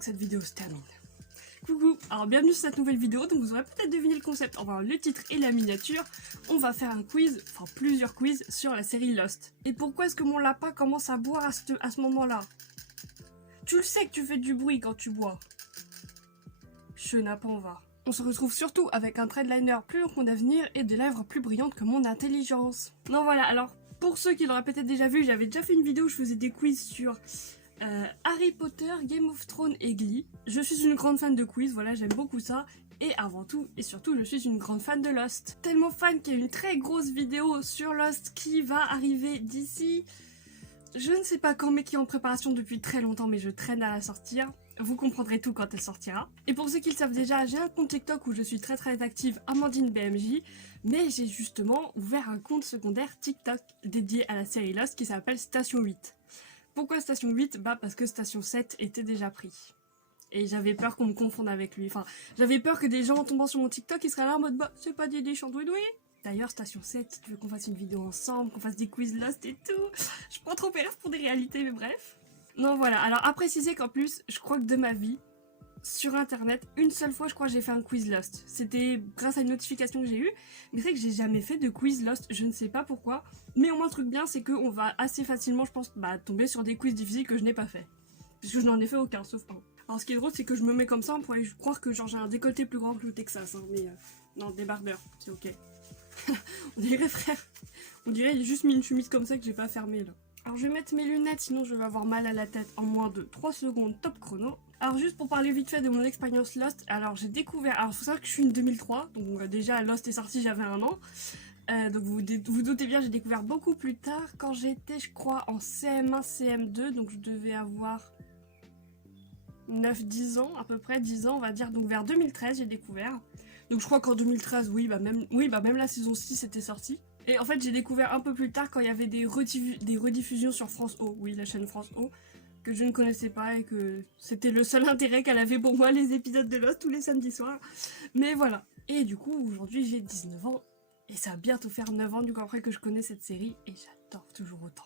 que cette vidéo se termine. Coucou, alors bienvenue sur cette nouvelle vidéo, donc vous aurez peut-être deviné le concept, enfin le titre et la miniature. On va faire un quiz, enfin plusieurs quiz sur la série Lost. Et pourquoi est-ce que mon lapin commence à boire à ce moment-là? Tu le sais que tu fais du bruit quand tu bois. Chenapan va. On se retrouve surtout avec un trait de liner plus long que mon avenir et des lèvres plus brillantes que mon intelligence. Non voilà, alors pour ceux qui l'auraient peut-être déjà vu, j'avais déjà fait une vidéo où je faisais des quiz sur Harry Potter, Game of Thrones et Glee. Je suis une grande fan de quiz, voilà, j'aime beaucoup ça. Et avant tout, et surtout, je suis une grande fan de Lost. Tellement fan qu'il y a une très grosse vidéo sur Lost qui va arriver d'ici... Je ne sais pas quand, mais qui est en préparation depuis très longtemps, mais je traîne à la sortir. Vous comprendrez tout quand elle sortira. Et pour ceux qui le savent déjà, j'ai un compte TikTok où je suis très active, Amandine BMJ, mais j'ai justement ouvert un compte secondaire TikTok dédié à la série Lost qui s'appelle Station 8. Pourquoi Station 8? Bah parce que Station 7 était déjà pris. Et j'avais peur qu'on me confonde avec lui. Enfin, j'avais peur que des gens en tombant sur mon TikTok, ils seraient là en mode bah c'est pas Didi Chandouidoui. D'ailleurs, Station 7, si tu veux qu'on fasse une vidéo ensemble, qu'on fasse des quiz Lost et tout, je prends trop peur pour des réalités, mais bref. Non voilà, alors à préciser qu'en plus, je crois que de ma vie, sur internet, une seule fois je crois que j'ai fait un quiz Lost. C'était grâce à une notification que j'ai eue, mais c'est que j'ai jamais fait de quiz Lost, je ne sais pas pourquoi. Mais au moins un truc bien, c'est qu'on va assez facilement, je pense, tomber sur des quiz difficiles que je n'ai pas fait. Parce que je n'en ai fait aucun, sauf un. Alors ce qui est drôle, c'est que je me mets comme ça, on pourrait croire que genre j'ai un décolleté plus grand que le Texas, hein, mais non, débardeur, c'est ok. On dirait frère, on dirait il a juste mis une chemise comme ça que j'ai pas fermée là. Alors je vais mettre mes lunettes, sinon je vais avoir mal à la tête en moins de 3 secondes, top chrono. Alors juste pour parler vite fait de mon expérience Lost, alors j'ai découvert, alors faut savoir que je suis une 2003, donc déjà Lost est sorti j'avais 1 an. Donc vous doutez bien, j'ai découvert beaucoup plus tard, quand j'étais je crois en CM1, CM2, donc je devais avoir 9-10 ans, à peu près 10 ans on va dire, donc vers 2013 j'ai découvert. Donc je crois qu'en 2013, même la saison 6 était sortie. Et en fait j'ai découvert un peu plus tard quand il y avait des rediffusions sur France O, oui la chaîne France O, que je ne connaissais pas et que c'était le seul intérêt qu'elle avait pour moi, les épisodes de Lost tous les samedis soirs. Mais voilà. Et du coup aujourd'hui j'ai 19 ans et ça va bientôt faire 9 ans du coup après que je connais cette série et j'adore toujours autant.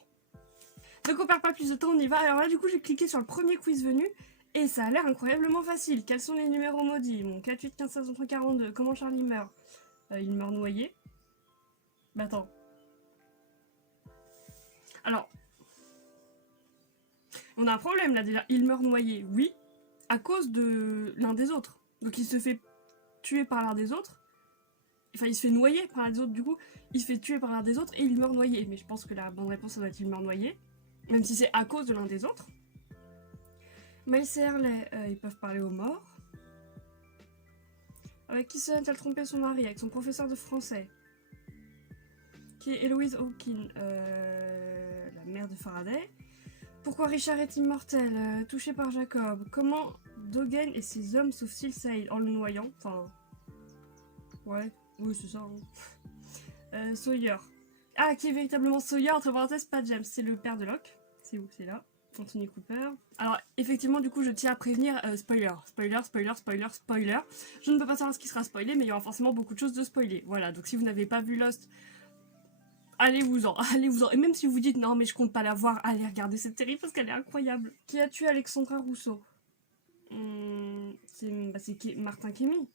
Donc on perd pas plus de temps, on y va. Alors là du coup j'ai cliqué sur le premier quiz venu. Et ça a l'air incroyablement facile. Quels sont les numéros maudits? Bon, 4, 8, 15, 16, 23, 42. Comment Charlie meurt? Il meurt noyé. Bah attends. Alors, on a un problème là déjà. Il meurt noyé, oui, à cause de l'un des autres. Donc il se fait tuer par l'un des autres. Enfin, il se fait noyer par l'un des autres, du coup. Il se fait tuer par l'un des autres et il meurt noyé. Mais je pense que la bonne réponse, ça doit être il meurt noyé. Même si c'est à cause de l'un des autres. Miles et Hurley, ils peuvent parler aux morts. Avec qui s'est-elle trompé son mari? Avec son professeur de français. Qui est Eloise Hawkins, la mère de Faraday. Pourquoi Richard est immortel? Touché par Jacob. Comment Dogen et ses hommes sauvent Silside en le noyant? Enfin... Ouais, oui c'est ça. Hein. Sawyer. Ah, qui est véritablement Sawyer, entre parenthèses, pas James. C'est le père de Locke. C'est où? C'est là. Anthony Cooper. Alors, effectivement, du coup, je tiens à prévenir, spoiler. Je ne peux pas savoir ce qui sera spoilé, mais il y aura forcément beaucoup de choses de spoiler. Voilà, donc si vous n'avez pas vu Lost, allez-vous-en. Et même si vous dites, non, mais je compte pas la voir, allez regarder cette série parce qu'elle est incroyable. Qui a tué Alexandra Rousseau? C'est Martin Kémy.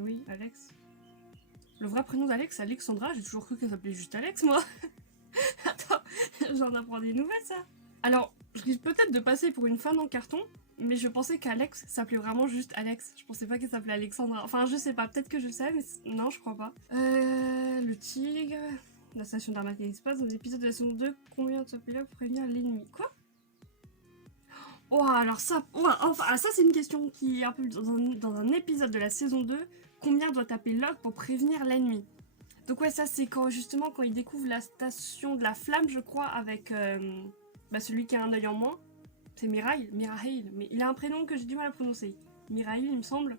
Oui, Alex. Le vrai prénom d'Alex, c'est Alexandra. J'ai toujours cru qu'elle s'appelait juste Alex, moi. Attends, j'en apprends des nouvelles, ça. Alors, je risque peut-être de passer pour une fan en carton, mais je pensais qu'Alex s'appelait vraiment juste Alex. Je pensais pas qu'elle s'appelait Alexandra. Enfin, je sais pas, peut-être que je le sais, mais non, je crois pas. Le tigre... La station d'arnaque espace, dans l'épisode de la saison 2, combien de pilotes pour prévenir l'ennemi? Quoi? Oh, alors ça... Oh, enfin, ça c'est une question qui est un peu... Dans un épisode de la saison 2, combien doit taper Locke pour prévenir l'ennemi? Donc ouais, ça c'est quand justement quand il découvre la station de la flamme, je crois, avec... celui qui a un œil en moins, c'est Mirail, mais il a un prénom que j'ai du mal à prononcer. Mirail, il me semble.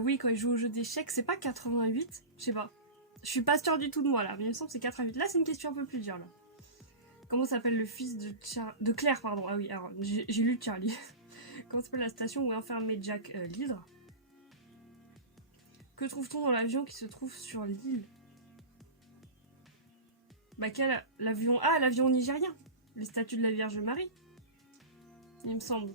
Oui, quand il joue au jeu d'échecs, c'est pas 88? Je sais pas. Je suis pas sûre du tout de moi là, mais il me semble que c'est 88. Là, c'est une question un peu plus dure là. Comment s'appelle le fils de Claire, pardon. Ah oui, alors j'ai lu Charlie. Comment s'appelle la station où est enfermé Jack l'hydre? Que trouve-t-on dans l'avion qui se trouve sur l'île? Bah quel l'avion? Ah, l'avion nigérien. Les statues de la Vierge Marie, il me semble.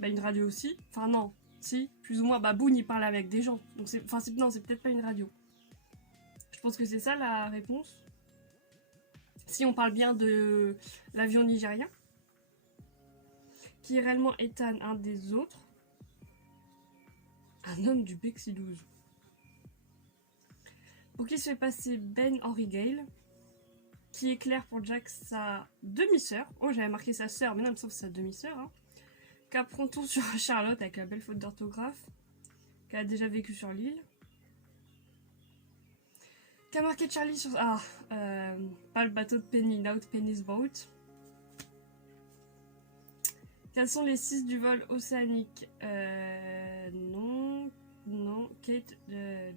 Bah une radio aussi. Enfin non, si, plus ou moins. Bah Boone il parle avec des gens. Donc non, c'est peut-être pas une radio. Je pense que c'est ça la réponse. Si on parle bien de l'avion nigérien. Qui est réellement Ethan, un des autres. Un homme du Bexy 12. Pour qui se fait passer Ben Henry Gale. Qui éclaire pour Jack sa demi-sœur. Oh, j'avais marqué sa sœur, mais non, il me semble que c'est sa demi-sœur. Hein. Qu'apprend-on sur Charlotte avec la belle faute d'orthographe qu'elle a déjà vécu sur l'île. Qu'a marqué Charlie sur... Ah, pas le bateau de Penny, Not Penny's Boat. Quels sont les 6 du vol océanique? Non, Kate,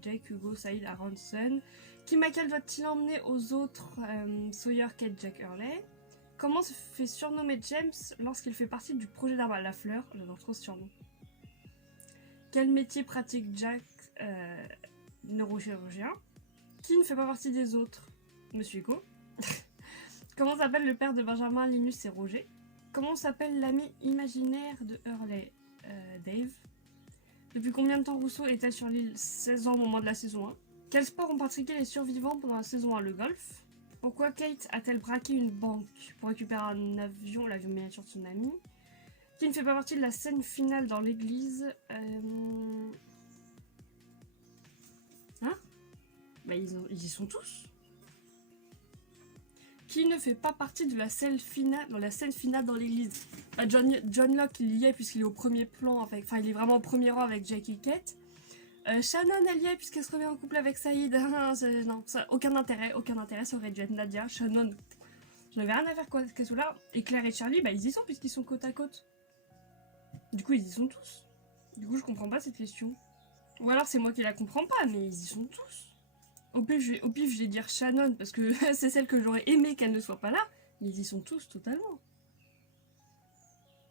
Jake, Hugo, Saïd, Aronson. Qui Michael doit-il emmener aux autres Sawyer, Kate, Jack, Hurley? Comment se fait surnommer James lorsqu'il fait partie du projet d'arbre? La fleur, j'adore trop ce surnom. Quel métier pratique Jack, neurochirurgien? Qui ne fait pas partie des autres? Monsieur Hugo. Comment s'appelle le père de Benjamin, Linus et Roger? Comment s'appelle l'ami imaginaire de Hurley? Dave. Depuis combien de temps Rousseau est-elle sur l'île? 16 ans au moment de la saison 1. Quel sport ont pratiqué les survivants pendant la saison 1? Le golf. Pourquoi Kate a-t-elle braqué une banque pour récupérer un avion, l'avion miniature de son ami? Qui ne fait pas partie de la scène finale dans l'église? Hein? Bah ils y sont tous. Qui ne fait pas partie de la scène finale dans l'église? Bah John Locke il y est puisqu'il est au premier plan, enfin il est vraiment au premier rang avec Jake et Kate. Shannon elle y est puisqu'elle se remet en couple avec Saïd. Non, ça, aucun intérêt, ça aurait dû être Nadia. Shannon, je n'avais rien à faire qu'elle soit là. Et Claire et Charlie, bah ils y sont puisqu'ils sont côte à côte. Du coup ils y sont tous. Du coup je comprends pas cette question. Ou alors c'est moi qui la comprends pas, mais ils y sont tous. Au pif je vais dire Shannon parce que c'est celle que j'aurais aimé qu'elle ne soit pas là. Mais ils y sont tous totalement.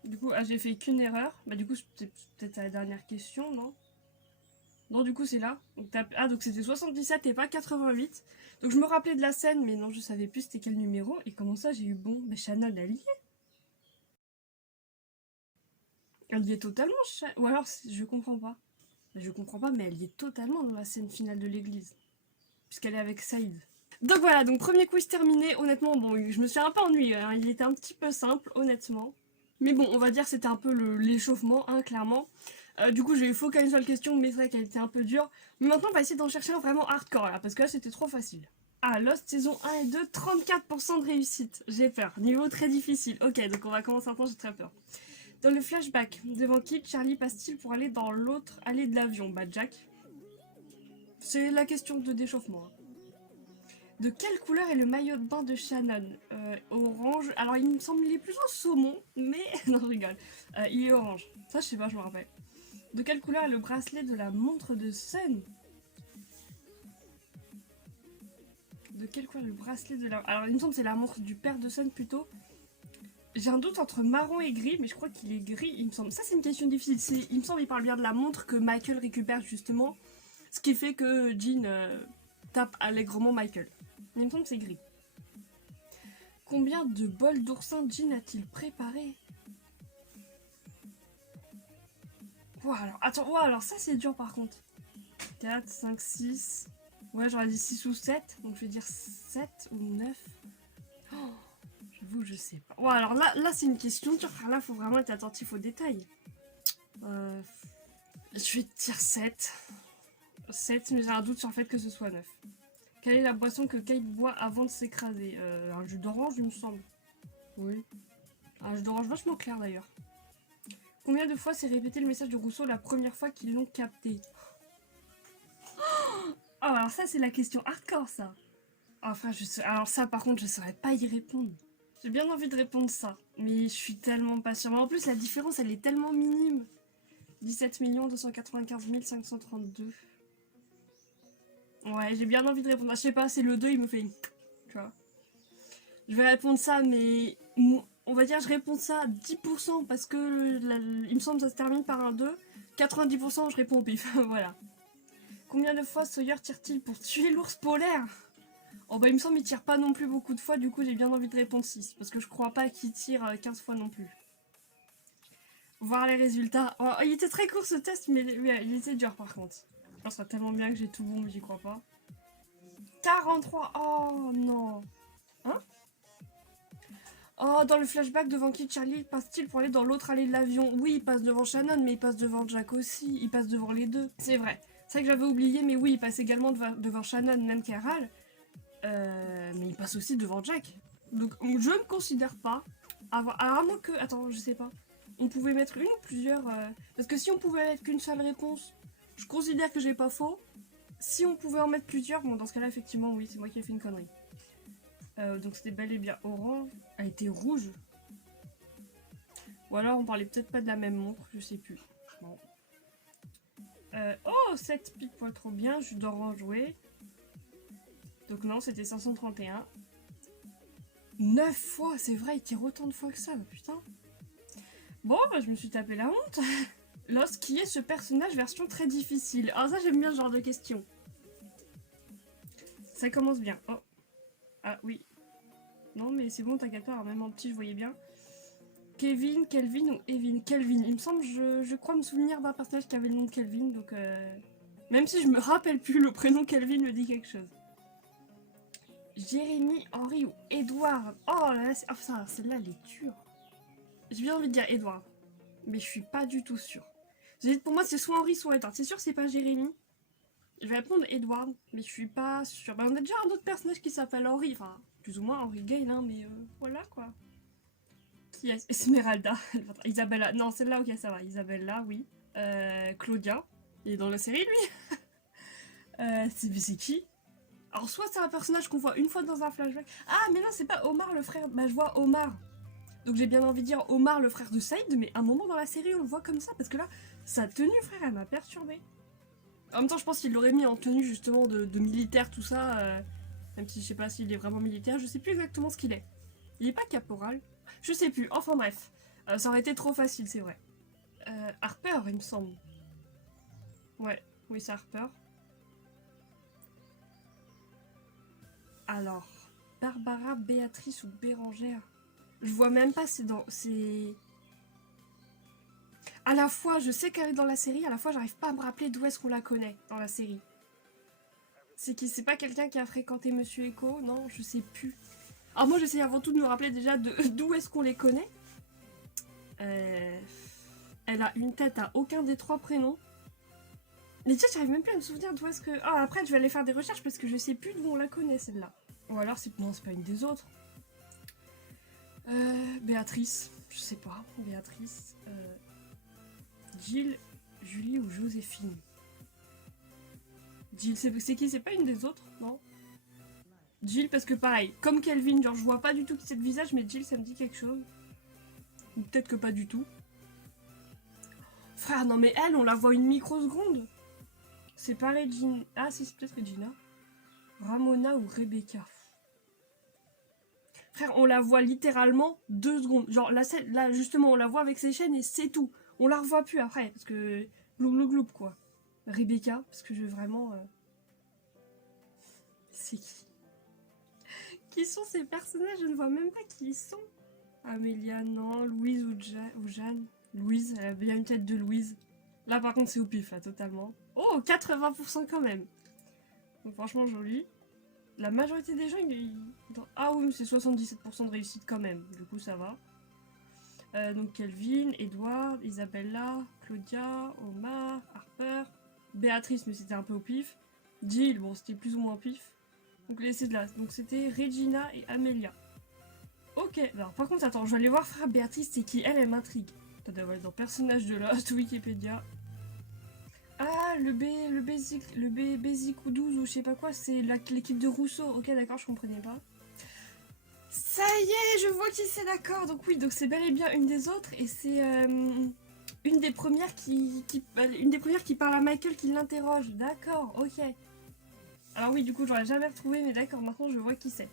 Du coup, j'ai fait qu'une erreur. Bah du coup c'est peut-être la dernière question, non? Non, du coup, c'est là. Donc c'était 77 et pas 88. Donc je me rappelais de la scène, mais non, je savais plus c'était quel numéro. Et comment ça, j'ai eu bon? Mais Shannon, elle y est. Elle y est totalement. Ou alors, je comprends pas. Je comprends pas, mais elle y est totalement dans la scène finale de l'église. Puisqu'elle est avec Saïd. Donc voilà, donc premier quiz terminé. Honnêtement, bon, je me suis un peu ennuyée. Hein. Il était un petit peu simple, honnêtement. Mais bon, on va dire que c'était un peu l'échauffement, hein, clairement. Du coup, j'ai focalisé sur la question, mais c'est vrai qu'elle était un peu dure. Mais maintenant, on va essayer d'en chercher un vraiment hardcore, là, parce que là, c'était trop facile. Ah, Lost saison 1 et 2, 34% de réussite. J'ai peur. Niveau très difficile. Ok, donc on va commencer un temps, j'ai très peur. Dans le flashback, devant qui Charlie passe-t-il pour aller dans l'autre allée de l'avion? Bah, Jack. C'est la question de d'échauffement. De quelle couleur est le maillot de bain de Shannon? Orange. Alors, il me semble qu'il est plutôt saumon, mais... non, je rigole. Il est orange. Ça, je sais pas, je me rappelle. De quelle couleur est le bracelet de la montre de Sun? De quelle couleur est le bracelet de la... Alors, il me semble que c'est la montre du père de Sun, plutôt. J'ai un doute entre marron et gris, mais je crois qu'il est gris, il me semble. Ça, c'est une question difficile. Il me semble qu'il parle bien de la montre que Michael récupère, justement. Ce qui fait que Jean tape allègrement Michael. Mais il me semble que c'est gris. Combien de bols d'oursin Jean a-t-il préparé? Wow, alors, attends, wow, alors ça c'est dur par contre. 4, 5, 6. Ouais, j'aurais dit 6 ou 7. Donc je vais dire 7 ou 9. Oh, j'avoue, je sais pas. Ouais, alors là c'est une question dure. Là, faut vraiment être attentif aux détails. Je vais te dire 7. 7, mais j'ai un doute sur le fait que ce soit 9. Quelle est la boisson que Kate boit avant de s'écraser? Un jus d'orange, il me semble. Oui. Un jus d'orange vachement clair d'ailleurs. Combien de fois s'est répété le message de Rousseau la première fois qu'ils l'ont capté? Oh, alors ça c'est la question hardcore ça. Enfin, alors ça par contre je saurais pas y répondre. J'ai bien envie de répondre ça, mais je suis tellement pas sûre. Mais en plus la différence elle est tellement minime. 17 295 532. Ouais, j'ai bien envie de répondre. Je sais pas, c'est le 2, il me fait... Tu vois. Je vais répondre ça, mais... On va dire je réponds ça à 10% parce que il me semble que ça se termine par un 2. 90% je réponds au pif. Voilà. Combien de fois Sawyer tire-t-il pour tuer l'ours polaire? Oh bah il me semble qu'il tire pas non plus beaucoup de fois, du coup j'ai bien envie de répondre 6. Parce que je crois pas qu'il tire 15 fois non plus. voir les résultats. Oh, il était très court ce test, mais il était dur par contre. Ça serait tellement bien que j'ai tout bon, mais j'y crois pas. 43. Oh non. Hein? Oh, dans le flashback, devant qui Charlie passe-t-il pour aller dans l'autre allée de l'avion? Oui, il passe devant Shannon, mais il passe devant Jack aussi. Il passe devant les deux. C'est vrai. C'est vrai que j'avais oublié, mais oui, il passe également devant Shannon, même Carol. Mais il passe aussi devant Jack. Donc, je ne me considère pas avoir... Alors, à moins que... Attends, je sais pas. On pouvait mettre une ou plusieurs... Parce que si on pouvait mettre qu'une seule réponse, je considère que j'ai pas faux. Si on pouvait en mettre plusieurs, bon, dans ce cas-là, effectivement, oui, c'est moi qui ai fait une connerie. Donc c'était bel et bien orange. Elle était rouge. Ou alors on parlait peut-être pas de la même montre, je sais plus. Bon. Oh, 7 pile poil trop bien, jus d'orange, joué. Donc non, c'était 531. 9 fois, c'est vrai, il tire autant de fois que ça, putain. Bon, bah, je me suis tapé la honte. Lost, qui est ce personnage version très difficile? Ah, ça j'aime bien ce genre de questions. Ça commence bien. Oh. Ah oui. Non mais c'est bon, t'inquiète pas, même en petit je voyais bien. Kevin, Kelvin ou Evin? Kelvin, il me semble, je crois me souvenir d'un personnage qui avait le nom de Kelvin, donc même si je me rappelle plus, le prénom Kelvin me dit quelque chose. Jérémy, Henri ou Edward? Oh là là, oh, ça, celle-là elle est dure. J'ai bien envie de dire Edward, mais je suis pas du tout sûre. Pour moi c'est soit Henri soit Edward, c'est sûr que c'est pas Jérémy. Je vais répondre Edward, mais je suis pas sûre. Bah, on a déjà un autre personnage qui s'appelle Henri, enfin plus ou moins Henri Gale, hein, mais voilà quoi. Qui est Esmeralda? Isabella, non celle-là ok ça va, Isabella oui. Claudia, il est dans la série lui. C'est qui? Alors soit c'est un personnage qu'on voit une fois dans un flashback. Ah mais non c'est pas Omar le frère, bah je vois Omar. Donc j'ai bien envie de dire Omar le frère de Saïd, mais à un moment dans la série on le voit comme ça, parce que là, sa tenue frère elle m'a perturbée. En même temps je pense qu'il l'aurait mis en tenue justement de militaire tout ça, même si je sais pas s'il est vraiment militaire, je sais plus exactement ce qu'il est. Il est pas caporal? Je sais plus, enfin bref. Ça aurait été trop facile c'est vrai. Harper il me semble. Ouais, oui c'est Harper. Alors, Barbara, Béatrice ou Bérangère? Je vois même pas, c'est dans... c'est... À la fois, je sais qu'elle est dans la série, à la fois, j'arrive pas à me rappeler d'où est-ce qu'on la connaît dans la série. C'est pas quelqu'un qui a fréquenté Monsieur Echo? Non, je sais plus. Alors moi, j'essaie avant tout de me rappeler déjà d'où est-ce qu'on les connaît. Elle a une tête à aucun des trois prénoms. Mais tiens, j'arrive même plus à me souvenir d'où est-ce que... Ah, après, je vais aller faire des recherches parce que je sais plus d'où on la connaît, celle-là. Ou alors, non, c'est pas une des autres. Béatrice. Je sais pas. Béatrice. Jill, Julie ou Joséphine? Jill, c'est qui? C'est pas une des autres? Non? Jill, parce que pareil, comme Kelvin, genre je vois pas du tout qui c'est le visage, mais Jill ça me dit quelque chose. Ou peut-être que pas du tout. Frère, non mais elle, on la voit une microseconde. C'est pas Regina. Ah si, c'est peut-être Regina. Ramona ou Rebecca? Frère, on la voit littéralement 2 secondes. Genre là justement, on la voit avec ses chaînes et c'est tout. On la revoit plus après, parce que... Gloup quoi. Rebecca, parce que je veux vraiment... C'est qui? Qui sont ces personnages? Je ne vois même pas qui ils sont. Amélia, non. Louise ou Jeanne. Louise, elle a bien une tête de Louise. Là par contre c'est au pif, là, totalement. Oh, 80% quand même. Donc franchement joli. La majorité des gens, ah oui, c'est 77% de réussite quand même. Du coup ça va. Donc Kelvin, Edward, Isabella, Claudia, Omar, Harper, Béatrice, mais c'était un peu au pif. Jill, bon c'était plus ou moins pif. Donc laissez de là. Donc c'était Regina et Amelia. Ok, alors par contre attends, je vais aller voir frère Béatrice, c'est qui? Elle m'intrigue. Ça doit être dans personnage de Lost, Wikipédia. Ah, le Bézic ou 12 ou je sais pas quoi, c'est l'équipe de Rousseau. Ok d'accord, je comprenais pas. Ça y est, je vois qui c'est, d'accord. Donc oui, donc c'est bel et bien une des autres et c'est une des premières qui parle à Michael qui l'interroge. D'accord, ok. Alors oui, du coup, j'aurais jamais retrouvé, mais d'accord, maintenant je vois qui c'est.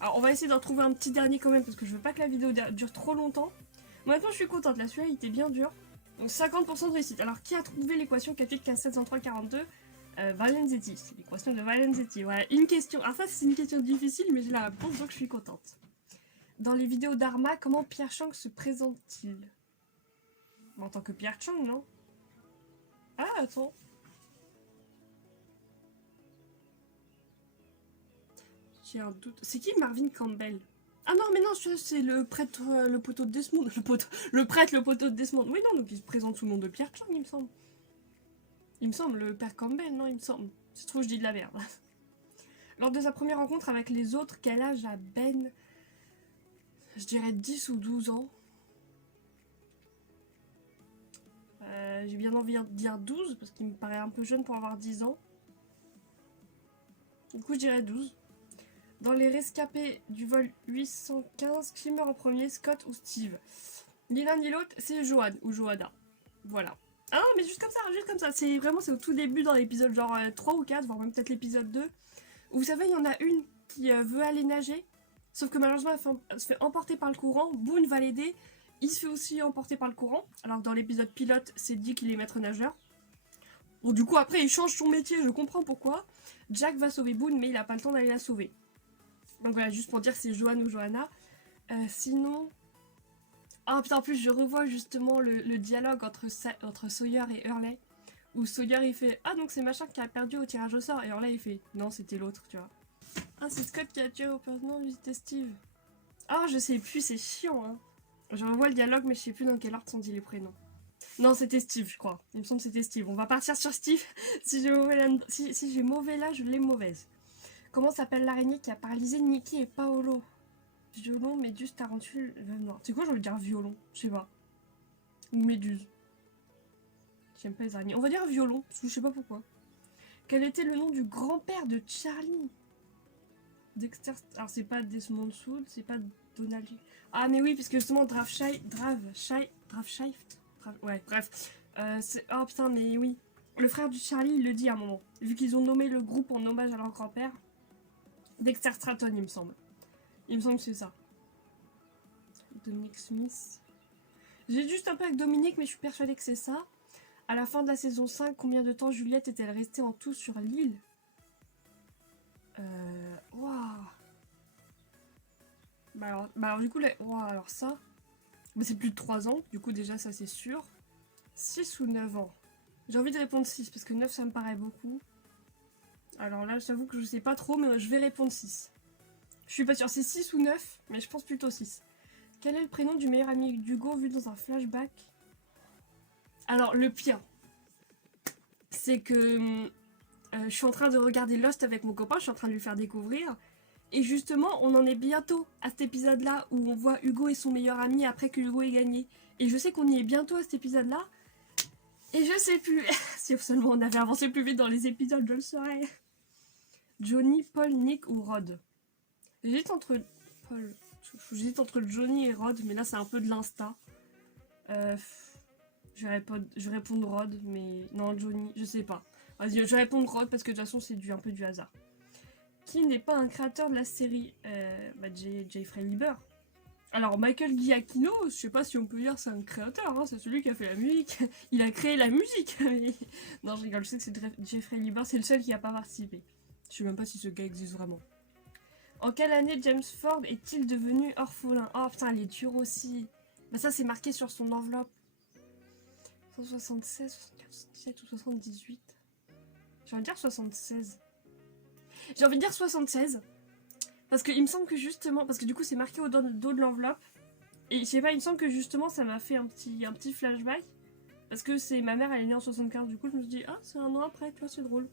Alors on va essayer d'en trouver un petit dernier quand même parce que je veux pas que la vidéo dure trop longtemps. Maintenant je suis contente, là celui-là il était bien dur. Donc 50% de réussite. Alors qui a trouvé l'équation 4 15 703 42? Valenzetti, c'est l'équation de Valenzetti. Voilà, une question. Alors ça c'est une question difficile mais j'ai la réponse donc je suis contente. Dans les vidéos d'Arma, comment Pierre Chang se présente-t-il? En tant que Pierre Chang, non? Ah, attends. J'ai un doute. C'est qui Marvin Campbell? Ah non, mais non, c'est le prêtre, le poteau de Desmond. Le prêtre, le poteau de Desmond. Oui, non, donc il se présente sous le nom de Pierre Chang, il me semble. Il me semble, le père Campbell, non, il me semble. Si je trouve, je dis de la merde. Lors de sa première rencontre avec les autres, quel âge a Ben? Je dirais 10 ou 12 ans. J'ai bien envie de dire 12 parce qu'il me paraît un peu jeune pour avoir 10 ans. Du coup, je dirais 12. Dans les rescapés du vol 815, qui meurt en premier, Scott ou Steve? Ni l'un ni l'autre, c'est Johan ou Johanna. Voilà. Ah non, mais juste comme ça, juste comme ça. C'est vraiment, c'est au tout début dans l'épisode genre 3 ou 4, voire même peut-être l'épisode 2. Où vous savez, il y en a une qui veut aller nager. Sauf que malheureusement, elle se fait emporter par le courant. Boone va l'aider. Il se fait aussi emporter par le courant. Alors que dans l'épisode pilote, c'est dit qu'il est maître nageur. Bon, du coup, après, il change son métier, je comprends pourquoi. Jack va sauver Boone, mais il n'a pas le temps d'aller la sauver. Donc voilà, juste pour dire que c'est Johan ou Johanna. Sinon... Ah putain, en plus, je revois justement le dialogue entre Sawyer et Hurley. Où Sawyer, il fait « Ah, donc c'est machin qui a perdu au tirage au sort. » Et Hurley, il fait « Non, c'était l'autre, tu vois. » Ah, c'est Scott qui a tué au personnel, lui, c'était Steve. Ah, je sais plus, c'est chiant, hein. Je revois le dialogue, mais je sais plus dans quel ordre sont dit les prénoms. Non, c'était Steve, je crois. Il me semble que c'était Steve. On va partir sur Steve. Si j'ai mauvais là, je l'ai mauvaise. Comment s'appelle l'araignée qui a paralysé Nikki et Paolo? Violon, méduse, tarentule... non, c'est quoi, j'ai envie de dire violon? Je sais pas. Ou méduse. J'aime pas les araignées. On va dire violon, parce que je sais pas pourquoi. Quel était le nom du grand-père de Charlie? Dexter... Alors c'est pas Desmond Sood, c'est pas Donald... Ah mais oui, parce que justement ouais, bref. Oh putain, mais oui. Le frère de Charlie, il le dit à un moment. Vu qu'ils ont nommé le groupe en hommage à leur grand-père. Dexter Stratton, il me semble. Il me semble que c'est ça. Dominic Smith. J'ai juste un peu avec Dominique, mais je suis persuadée que c'est ça. À la fin de la saison 5, combien de temps Juliette est-elle restée en tout sur l'île? Waouh. Bah alors du coup, là... Waouh, alors ça... Mais c'est plus de 3 ans, du coup déjà ça c'est sûr. 6 ou 9 ans? J'ai envie de répondre 6, parce que 9 ça me paraît beaucoup. Alors là, j'avoue que je sais pas trop, mais je vais répondre 6. Je suis pas sûre, c'est 6 ou 9, mais je pense plutôt 6. Quel est le prénom du meilleur ami d'Hugo vu dans un flashback? Alors, le pire, c'est que je suis en train de regarder Lost avec mon copain, je suis en train de lui faire découvrir. Et justement, on en est bientôt à cet épisode-là où on voit Hugo et son meilleur ami après que Hugo ait gagné. Et je sais qu'on y est bientôt à cet épisode-là. Et je sais plus. Si seulement on avait avancé plus vite dans les épisodes, je le saurais. Johnny, Paul, Nick ou Rod? J'hésite entre Paul. J'hésite entre Johnny et Rod, mais là c'est un peu de l'insta. Je vais répondre Rod, mais non, Johnny, je sais pas. Vas-y, je vais répondre Rod parce que de toute façon c'est un peu du hasard. Qui n'est pas un créateur de la série? Jeffrey Lieber. Alors Michael Giacchino, je sais pas si on peut dire c'est un créateur, hein, c'est celui qui a fait la musique. Il a créé la musique. Non, je rigole, je sais que c'est Jeffrey Lieber, c'est le seul qui a pas participé. Je sais même pas si ce gars existe vraiment. En quelle année James Ford est-il devenu orphelin? Oh putain, elle est dure aussi. Bah ça c'est marqué sur son enveloppe. 176, 77 ou 78. J'ai envie de dire 76. J'ai envie de dire 76. Parce qu'il me semble que justement, parce que du coup c'est marqué au dos de l'enveloppe. Et je sais pas, il me semble que justement ça m'a fait un petit flashback. Parce que c'est ma mère, elle est née en 75, du coup je me suis dit, ah c'est un an après, tu vois, c'est drôle.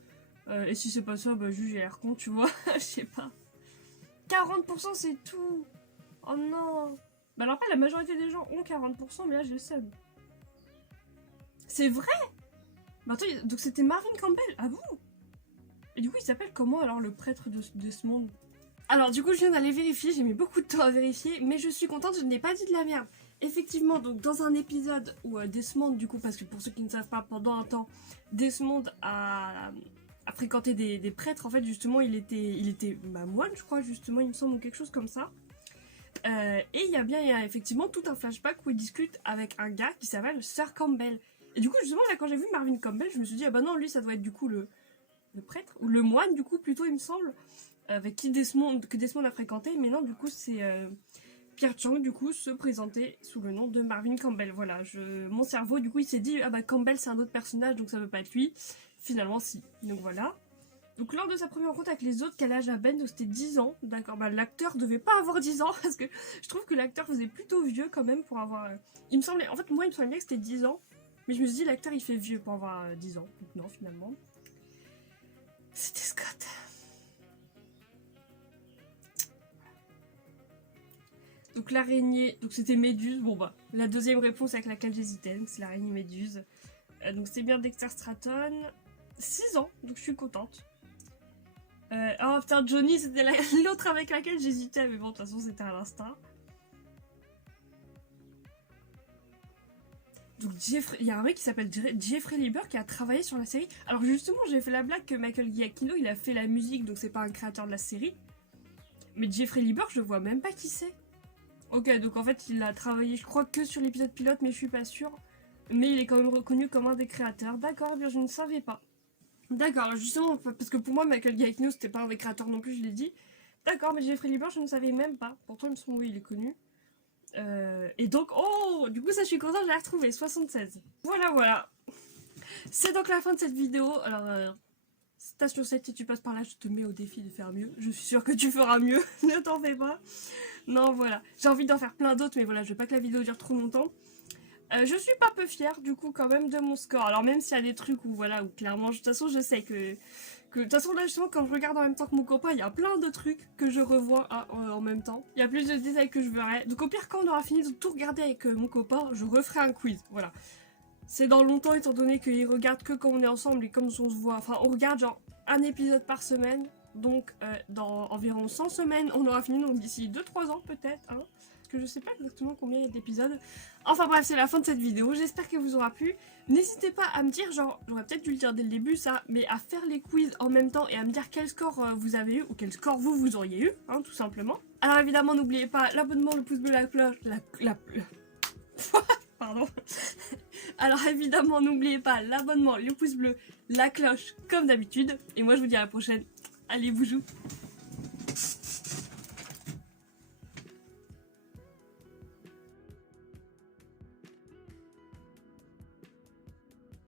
Et si c'est pas ça, bah juste j'ai l'air con, tu vois, je sais pas. 40% c'est tout. Oh non. Bah alors après la majorité des gens ont 40%, mais là j'ai le seum. C'est vrai. Bah attends, donc c'était Marvin Campbell, ah bon? Et du coup il s'appelle comment alors le prêtre de ce monde? Alors du coup je viens d'aller vérifier, j'ai mis beaucoup de temps à vérifier, mais je suis contente, je n'ai pas dit de la merde. Effectivement, donc dans un épisode où Desmond, du coup, parce que pour ceux qui ne savent pas, pendant un temps, Desmond a fréquenté des prêtres, en fait justement il était moine je crois justement, il me semble, ou quelque chose comme ça. Et il y a effectivement tout un flashback où il discute avec un gars qui s'appelle Sir Campbell. Et du coup justement là quand j'ai vu Marvin Campbell, je me suis dit ah bah non, lui ça doit être du coup le prêtre, ou le moine du coup plutôt il me semble, avec qui Desmond a fréquenté, mais non du coup c'est Pierre Chang du coup se présentait sous le nom de Marvin Campbell. Voilà, mon cerveau du coup il s'est dit ah bah Campbell c'est un autre personnage donc ça peut pas être lui. Finalement si, donc voilà. Donc lors de sa première rencontre avec les autres, quel âge a Ben? Donc c'était 10 ans, d'accord, bah l'acteur devait pas avoir 10 ans parce que je trouve que l'acteur faisait plutôt vieux quand même pour avoir... Il me semblait, en fait moi il me semblait bien que c'était 10 ans, mais je me suis dit l'acteur il fait vieux pour avoir 10 ans, donc non finalement. C'était Scott. Donc l'araignée, donc c'était Méduse, bon bah la deuxième réponse avec laquelle j'hésitais, donc c'est l'araignée Méduse. Donc c'est bien Dexter Stratton, 6 ans, donc je suis contente. Oh putain, Johnny, c'était l'autre avec laquelle j'hésitais, mais bon, de toute façon, c'était à l'instinct. Donc, il y a un mec qui s'appelle Jeffrey Lieber qui a travaillé sur la série. Alors, justement, j'ai fait la blague que Michael Giacchino, il a fait la musique, donc c'est pas un créateur de la série. Mais Jeffrey Lieber, je vois même pas qui c'est. Ok, donc en fait, il a travaillé, je crois, que sur l'épisode pilote, mais je suis pas sûre. Mais il est quand même reconnu comme un des créateurs. D'accord, bien, je ne savais pas. D'accord, justement, parce que pour moi, Michael Giacchino, c'était pas un des créateurs non plus, je l'ai dit. D'accord, mais Jeffrey Lieber, je ne savais même pas. Pourtant, il me semble, oui, il est connu. Et donc, oh, du coup, ça, je suis contente, je l'ai retrouvé, 76. Voilà, voilà. C'est donc la fin de cette vidéo. Alors, station 7, si tu passes par là, je te mets au défi de faire mieux. Je suis sûre que tu feras mieux, ne t'en fais pas. Non, voilà. J'ai envie d'en faire plein d'autres, mais voilà, je veux pas que la vidéo dure trop longtemps. Je suis pas peu fière du coup quand même de mon score. Alors même s'il y a des trucs où voilà, où clairement, de toute façon je sais que de toute façon là justement quand je regarde en même temps que mon copain, il y a plein de trucs que je revois en même temps. Il y a plus de détails que je verrai. Donc au pire quand on aura fini de tout regarder avec mon copain, je referai un quiz. Voilà. C'est dans longtemps étant donné qu'il regarde que quand on est ensemble et comme on se voit. Enfin on regarde genre un épisode par semaine. Donc dans environ 100 semaines on aura fini, donc d'ici 2-3 ans peut-être. Hein. Que je sais pas exactement combien il y a d'épisodes. Enfin bref, c'est la fin de cette vidéo, j'espère qu'elle vous aura plu. N'hésitez pas à me dire, genre, j'aurais peut-être dû le dire dès le début ça, mais à faire les quiz en même temps et à me dire quel score vous avez eu, ou quel score vous auriez eu, hein, tout simplement. Alors évidemment, n'oubliez pas l'abonnement, le pouce bleu, la cloche, Pardon. Alors évidemment, n'oubliez pas l'abonnement, le pouce bleu, la cloche, comme d'habitude. Et moi, je vous dis à la prochaine. Allez, vous jouez.